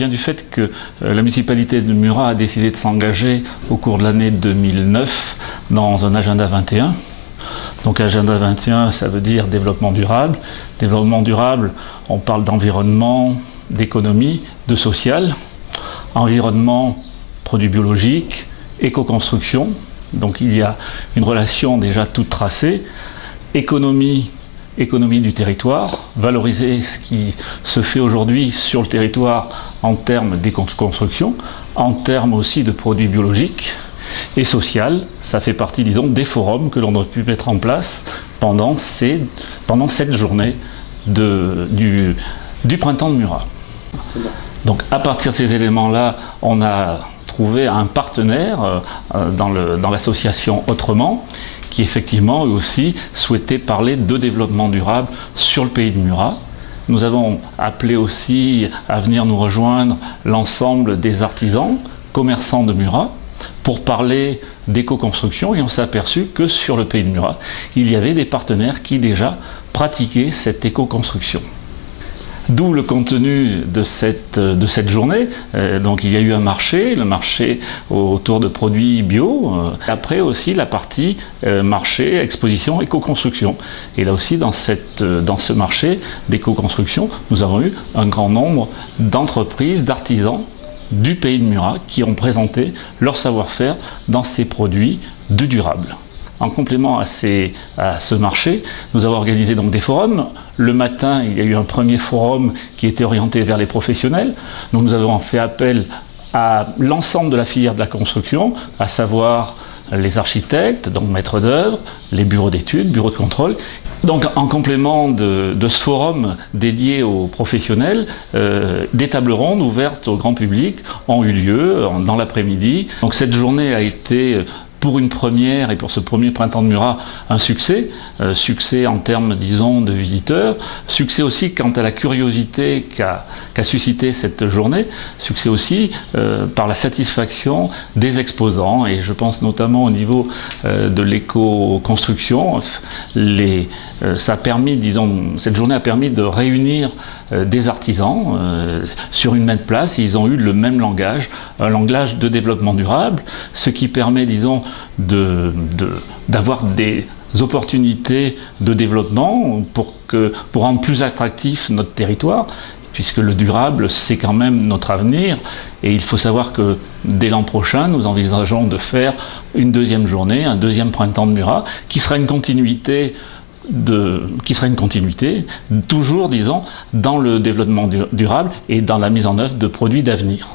vient du fait que la municipalité de Murat a décidé de s'engager au cours de l'année 2009 dans un agenda 21. Donc agenda 21, ça veut dire développement durable. Développement durable, on parle d'environnement, d'économie, de social. Environnement, produits biologiques, éco-construction. Donc il y a une relation déjà toute tracée. Économie du territoire, valoriser ce qui se fait aujourd'hui sur le territoire en termes d'éco-construction, en termes aussi de produits biologiques. Et social, ça fait partie, disons, des forums que l'on a pu mettre en place pendant cette journée du printemps de Murat. Donc à partir de ces éléments-là, on a trouvé un partenaire dans l'association Autrement, qui effectivement eux aussi souhaitait parler de développement durable sur le pays de Murat. Nous avons appelé aussi à venir nous rejoindre l'ensemble des artisans, commerçants de Murat, pour parler d'éco-construction, et on s'est aperçu que sur le pays de Murat, il y avait des partenaires qui déjà pratiquaient cette éco-construction. D'où le contenu de cette journée. Donc il y a eu un marché, le marché autour de produits bio. Après aussi la partie marché, exposition, éco-construction. Et là aussi dans ce marché d'éco-construction, nous avons eu un grand nombre d'entreprises, d'artisans du pays de Murat qui ont présenté leur savoir-faire dans ces produits du durable. En complément à ce marché, nous avons organisé donc des forums. Le matin, il y a eu un premier forum qui était orienté vers les professionnels. Donc nous avons fait appel à l'ensemble de la filière de la construction, à savoir les architectes, donc maîtres d'œuvre, les bureaux d'études, bureaux de contrôle. Donc en complément de ce forum dédié aux professionnels, des tables rondes ouvertes au grand public ont eu lieu dans l'après-midi. Donc cette journée a été, pour une première et pour ce premier printemps de Murat, un succès. Succès en termes, disons, de visiteurs. Succès aussi quant à la curiosité qu'a suscité cette journée. Succès aussi par la satisfaction des exposants. Et je pense notamment au niveau de l'éco-construction. Ça a permis, disons, cette journée a permis de réunir des artisans sur une même place. Ils ont eu le même langage, un langage de développement durable, ce qui permet, disons, d'avoir des opportunités de développement pour rendre plus attractif notre territoire, puisque le durable, c'est quand même notre avenir. Et il faut savoir que dès l'an prochain, nous envisageons de faire une deuxième journée, un deuxième printemps de Murat, qui sera une continuité, toujours, disons, dans le développement durable et dans la mise en œuvre de produits d'avenir.